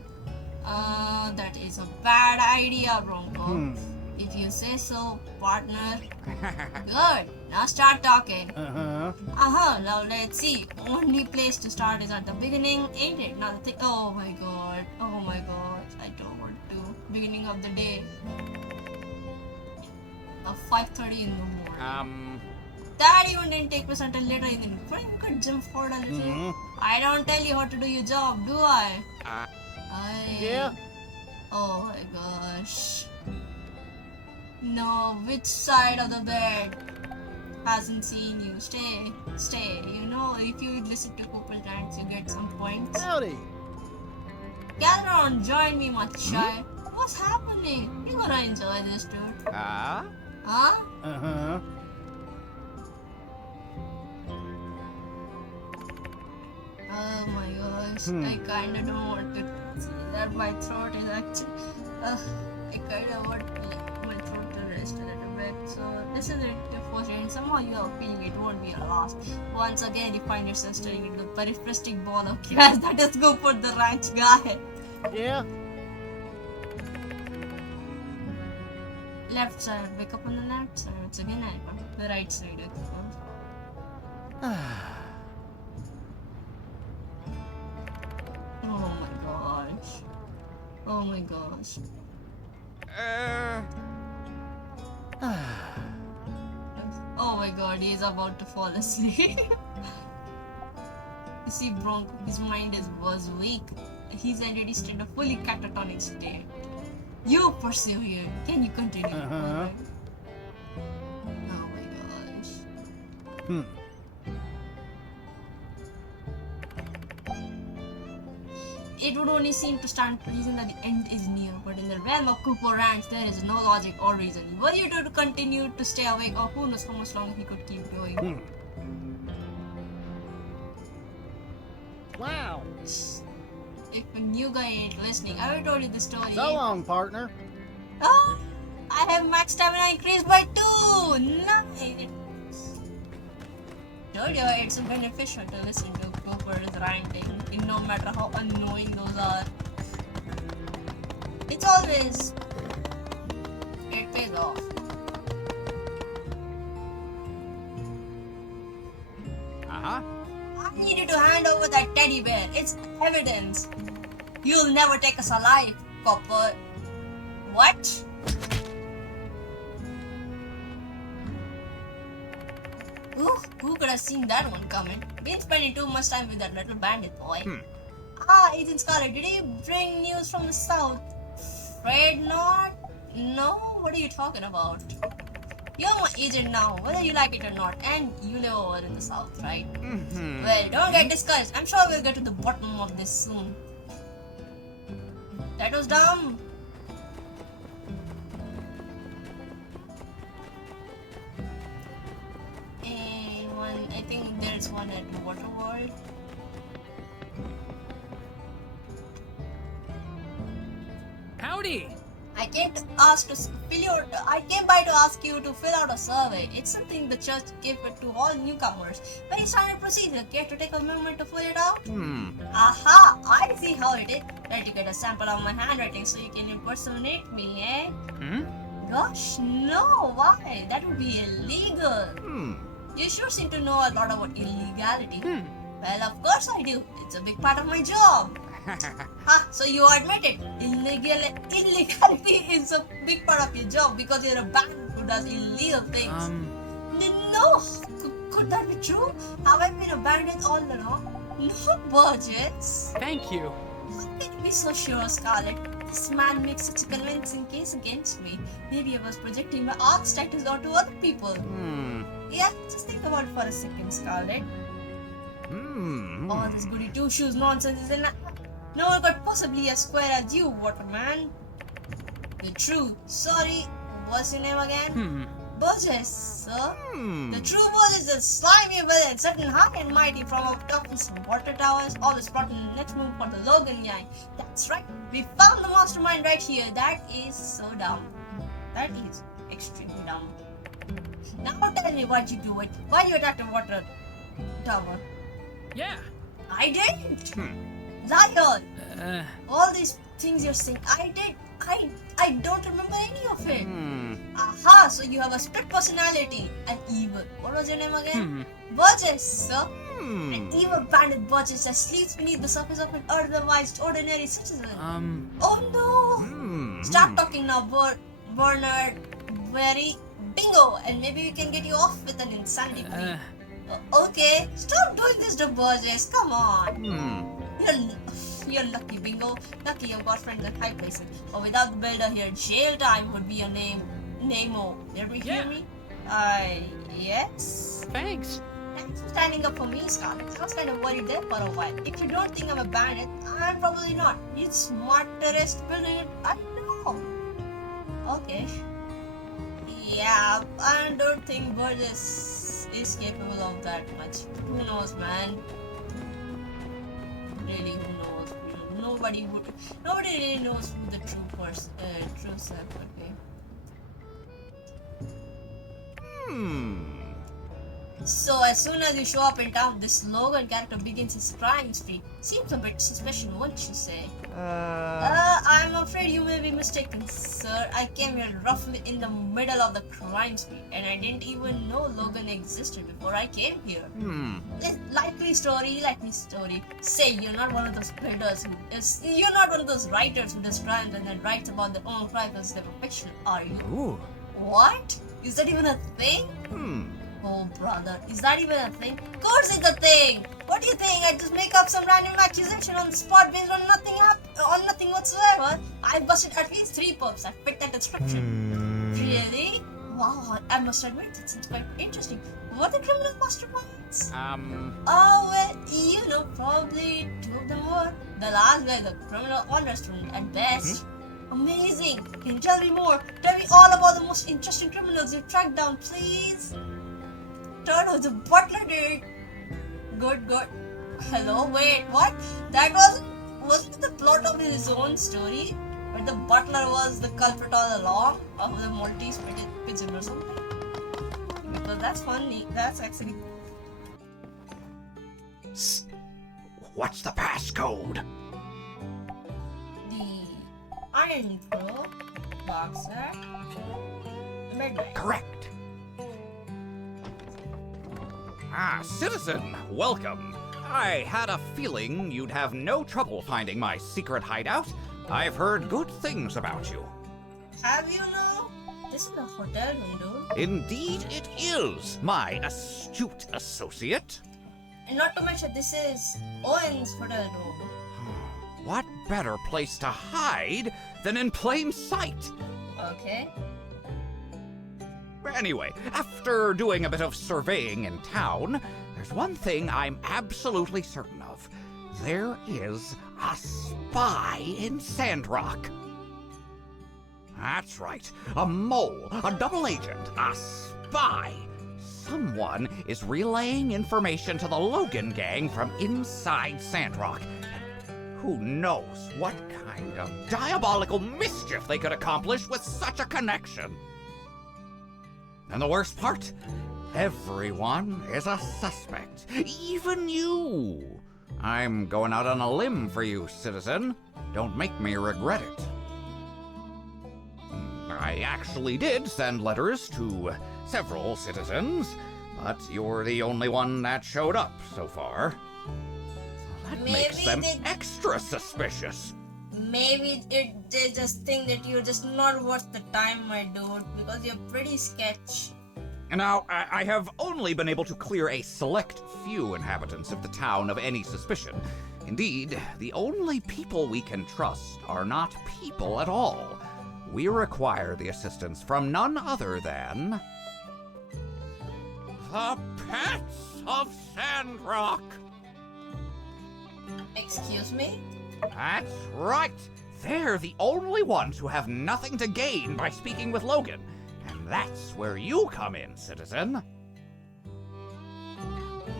That is a bad idea, Bronco. If you say so, partner. Good. Now start talking. Now let's see. Only place to start is at the beginning, ain't it? Nothing. Oh my god. Oh my god. I don't want to. Beginning of the day. 5:30 in the morning. That even didn't take place until later in the evening. But you could jump forward a little. I don't tell you how to do your job, do I? Yeah. Oh my gosh. No, which side of the bed hasn't seen you? Stay. You know, if you listen to couple times, you get some points. Howdy. Gather on, join me, my child. What's happening? You're gonna enjoy this, dude. Huh? Oh my gosh, I kinda don't want to say that. My throat is actually. I kinda want my throat to rest a little bit. So, this is it, and somehow you are feeling it won't be a loss. Once again, you find yourself staring into the peripheristic ball of gas that is good for the ranch guy. Yeah. Left side, wake up on the left side. It's again on the right side, I suppose. Oh my gosh. Oh my gosh. Oh my god, he is about to fall asleep. You see, Bronco, his mind was weak. He's already in a fully catatonic state. You persevered. Can you continue? Oh my gosh. It would only seem to stand to reason that the end is near, but in the realm of Cooper Ranch, there is no logic or reason. Were you to continue to stay awake, or who knows how much longer he could keep going? Wow. If a new guy ain't listening, I will tell you the story. So long, partner. Oh, I have max stamina increased by 2! Nice! Told you it's beneficial to listen to Cooper's ranting, no matter how annoying those are. It pays off. I need you to hand over that teddy bear. It's evidence. You'll never take us alive, Copper. What? Ooh, who could have seen that one coming? Been spending too much time with that little bandit boy. Agent Scarlet, did he bring news from the south? Afraid not? No? What are you talking about? You're my agent now, whether you like it or not, and you live over in the south, right? Well, don't get discouraged. I'm sure we'll get to the bottom of this soon. That was dumb. And one, I think there's one at Water World. Howdy! I came by to ask you to fill out a survey. It's something the church gave it to all newcomers. Very standard procedure. Care to take a moment to fill it out? Aha! I see how it is. Ready to get a sample of my handwriting so you can impersonate me, eh? Gosh, no! Why? That would be illegal. You sure seem to know a lot about illegality. Well, of course I do. It's a big part of my job. So you admit it. Illegality is a big part of your job because you're a bandit who does illegal things. No, could that be true? Have I been a bandit all along? No, Burgess. Thank you. How can you be so sure, Scarlet? This man makes such a convincing case against me. Maybe I was projecting my arch status onto other people. Yeah, just think about it for a second, Scarlet. All this goody two-shoes nonsense is enough. No one could possibly as square as you, Waterman. The truth. Sorry, what's your name again? Burgess, sir. The true Burgess is slimy villain, certain high and mighty from up top in some water towers, always plotting the next move for the Logan gang. That's right, we found the mastermind right here. That is so dumb. That is extremely dumb. Now tell me why'd you do it? Why you attacked the water tower? Yeah. I didn't. Liar! All these things you're saying, I did. I don't remember any of it. Aha, so you have a split personality. An evil. What was your name again? Burgess, sir. An evil bandit Burgess that sleeps beneath the surface of an otherwise ordinary citizen. Oh no! Start talking now, Bernard. Very bingo, and maybe we can get you off with an insanity plea. Okay, stop doing this to Burgess. Come on. You're lucky, Bingo. Lucky you've got friends at high places. But without the builder here, jail time would be your name-o. Hear me? Yes? Thanks. Thanks for standing up for me, Scarlet. I was kind of worried there for a while. If you don't think I'm a bandit, I'm probably not. You're smartest building it. I know. Okay. Yeah, I don't think Burgess is capable of that much. Who knows, man? Really, who knows? Nobody really knows who the true self would be. So as soon as you show up in town, this Logan character begins his crime spree. Seems a bit suspicious, won't you say? I'm afraid you may be mistaken, sir. I came here roughly in the middle of the crime spree, and I didn't even know Logan existed before I came here. Likely story. Say, you're not one of those builders you're not one of those writers who does crimes and then writes about their own crimes as their fiction, are you? Ooh. What? Is that even a thing? Oh, brother, is that even a thing? Of course it's a thing! What do you think? I just make up some random accusation on the spot based on nothing whatsoever? I busted at least 3 perps that fit that description. Really? Wow, I must admit, it seems quite interesting. What the criminal masterminds? Oh, well, probably 2 of them were. The last were the criminal honor student at best. Amazing! Can you tell me more? Tell me all about the most interesting criminals you tracked down, please. Turn out the butler did. Good. Hello, wait, what? That wasn't the plot of his own story? But the butler was the culprit all along of the Maltese pigeon or something? Because that's funny. That's actually... What's the passcode? The Iron Crow, Boxer, Midnight. Correct. Citizen, welcome. I had a feeling you'd have no trouble finding my secret hideout. I've heard good things about you. Have you now? This is a hotel window. Indeed it is, my astute associate. And not to mention, this is Owen's hotel room. What better place to hide than in plain sight? Okay. Anyway, after doing a bit of surveying in town, there's one thing I'm absolutely certain of. There is a spy in Sandrock. That's right, a mole, a double agent, a spy. Someone is relaying information to the Logan gang from inside Sandrock. Who knows what kind of diabolical mischief they could accomplish with such a connection? And the worst part? Everyone is a suspect. Even you. I'm going out on a limb for you, citizen. Don't make me regret it. I actually did send letters to several citizens, but you're the only one that showed up so far. That makes them extra suspicious. Maybe they just think that you're just not worth the time, my dude, because you're pretty sketch. Now, I have only been able to clear a select few inhabitants of the town of any suspicion. Indeed, the only people we can trust are not people at all. We require the assistance from none other than the pets of Sandrock. Excuse me? That's right. They're the only ones who have nothing to gain by speaking with Logan. And that's where you come in, citizen.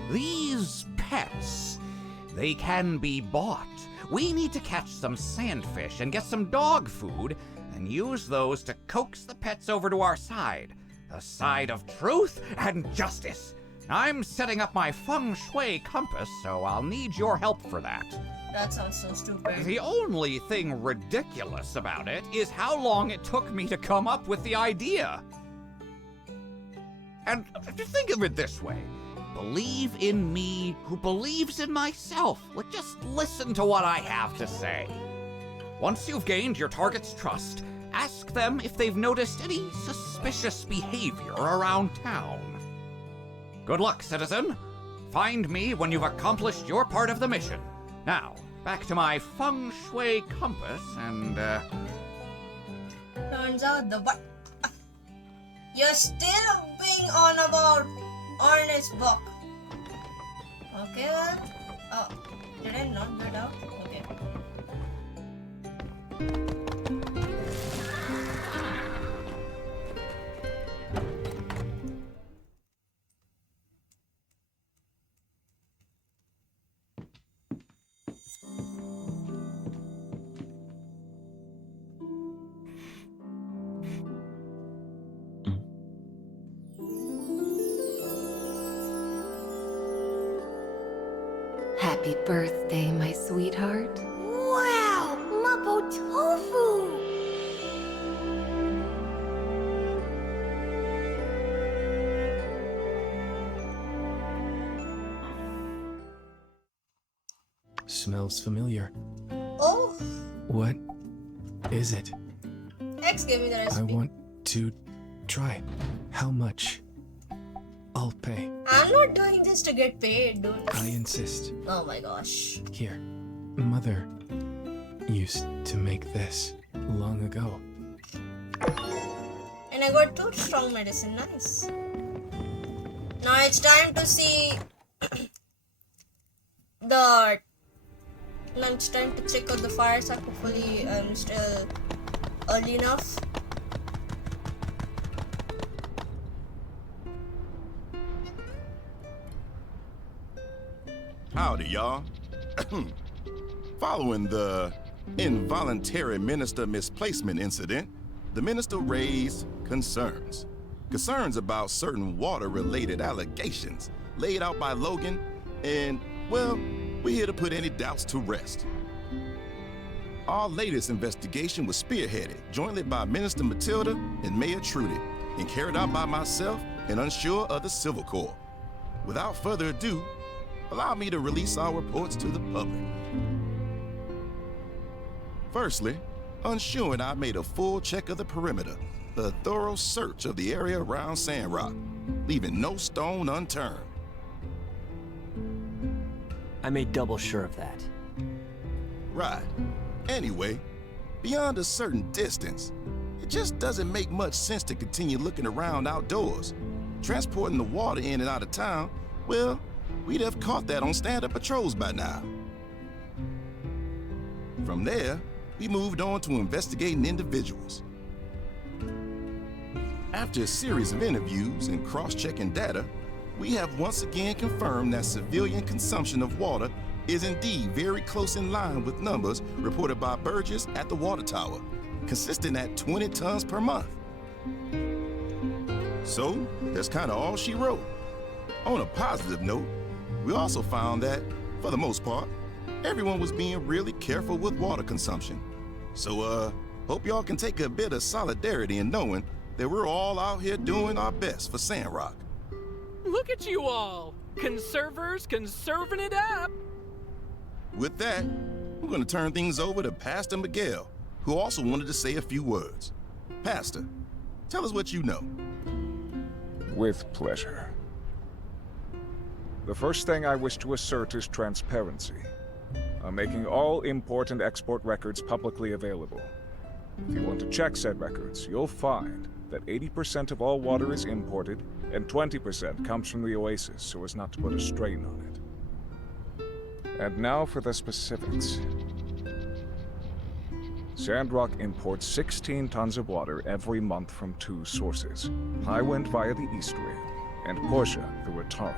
These pets, they can be bought. We need to catch some sandfish and get some dog food and use those to coax the pets over to our side. The side of truth and justice. I'm setting up my feng shui compass, so I'll need your help for that. That sounds so stupid. The only thing ridiculous about it is how long it took me to come up with the idea. And think of it this way. Believe in me who believes in myself. Just listen to what I have to say. Once you've gained your target's trust, ask them if they've noticed any suspicious behavior around town. Good luck, citizen. Find me when you've accomplished your part of the mission. Now, back to my feng shui compass and, Turns out the what? You're still being on about Ernest book. Okay, well. Oh, did I not get out? Okay. Happy birthday, my sweetheart. Wow! MAPO TOFU! Smells familiar. Oh! What is it? X gave me the I recipe. want to try. How much? I'll pay. I'm not doing this to get paid, dude. I insist. Oh my gosh. Here. Mother used to make this long ago. And I got 2 strong medicine. Nice. Now it's time to see the. Now it's time to check out the fire sack. Hopefully, I'm still early enough. Howdy, y'all. Following the involuntary minister misplacement incident, the minister raised concerns. Concerns about certain water-related allegations laid out by Logan, and, well, we're here to put any doubts to rest. Our latest investigation was spearheaded jointly by Minister Matilda and Mayor Trudy, and carried out by myself and Unsure of the Civil Corps. Without further ado, allow me to release our reports to the public. Firstly, Unsure and I made a full check of the perimeter, a thorough search of the area around Sandrock, leaving no stone unturned. I made double sure of that. Right. Anyway, beyond a certain distance, it just doesn't make much sense to continue looking around outdoors. Transporting the water in and out of town, well, we'd have caught that on stand-up patrols by now. From there, we moved on to investigating individuals. After a series of interviews and cross-checking data, we have once again confirmed that civilian consumption of water is indeed very close in line with numbers reported by Burgess at the water tower, consistent at 20 tons per month. So, that's kind of all she wrote. On a positive note, we also found that, for the most part, everyone was being really careful with water consumption. So, hope y'all can take a bit of solidarity in knowing that we're all out here doing our best for Sandrock. Look at you all! Conservers conserving it up! With that, we're going to turn things over to Pastor Miguel, who also wanted to say a few words. Pastor, tell us what you know. With pleasure. The first thing I wish to assert is transparency. I'm making all import and export records publicly available. If you want to check said records, you'll find that 80% of all water is imported and 20% comes from the Oasis so as not to put a strain on it. And now for the specifics. Sandrock imports 16 tons of water every month from 2 sources. Highwind via the East Ring, and Portia through Atara.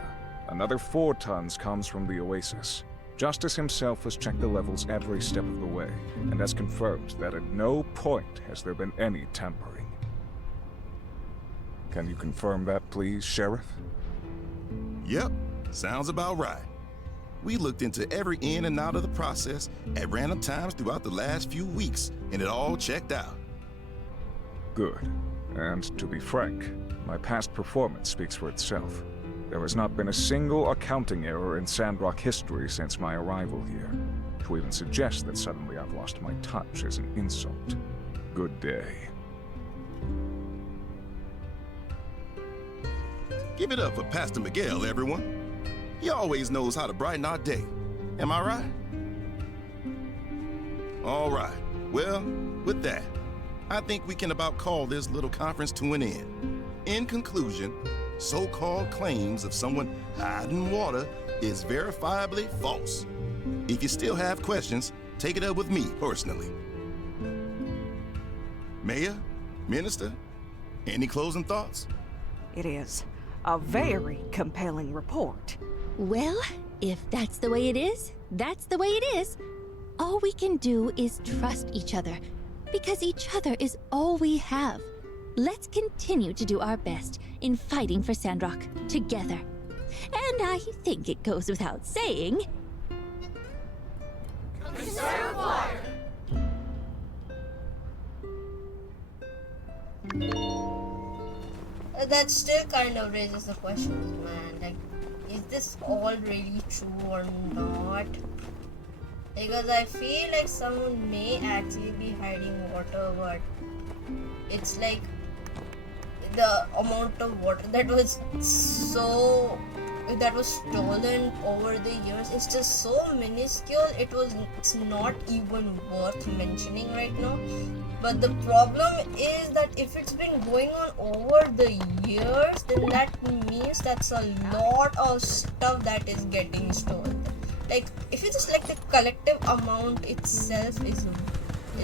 Another 4 tons comes from the Oasis. Justice himself has checked the levels every step of the way, and has confirmed that at no point has there been any tampering. Can you confirm that, please, Sheriff? Yep, sounds about right. We looked into every in and out of the process at random times throughout the last few weeks, and it all checked out. Good. And to be frank, my past performance speaks for itself. There has not been a single accounting error in Sandrock history since my arrival here. To even suggest that suddenly I've lost my touch is an insult. Good day. Give it up for Pastor Miguel, everyone. He always knows how to brighten our day. Am I right? All right. Well, with that, I think we can about call this little conference to an end. In conclusion, so-called claims of someone hiding water is verifiably false. If you still have questions, take it up with me personally. Mayor, Minister, any closing thoughts? It is a very compelling report. Well, if that's the way it is, that's the way it is. All we can do is trust each other, because each other is all we have. Let's continue to do our best in fighting for Sandrock together. And I think it goes without saying... Conserve water! That still kind of raises the questions, man. Like, is this all really true or not? Because I feel like someone may actually be hiding water, but it's like the amount of water that was stolen over the years is just so minuscule. It's not even worth mentioning right now. But the problem is that if it's been going on over the years, then that means that's a lot of stuff that is getting stolen. Like, if it's just like the collective amount itself is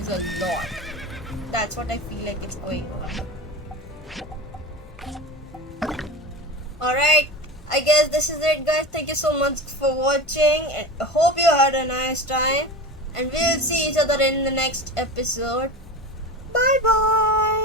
a lot. That's what I feel like it's going on. Alright, I guess this is it, guys. Thank you so much for watching, and I hope you had a nice time, and we will see each other in the next episode. Bye bye.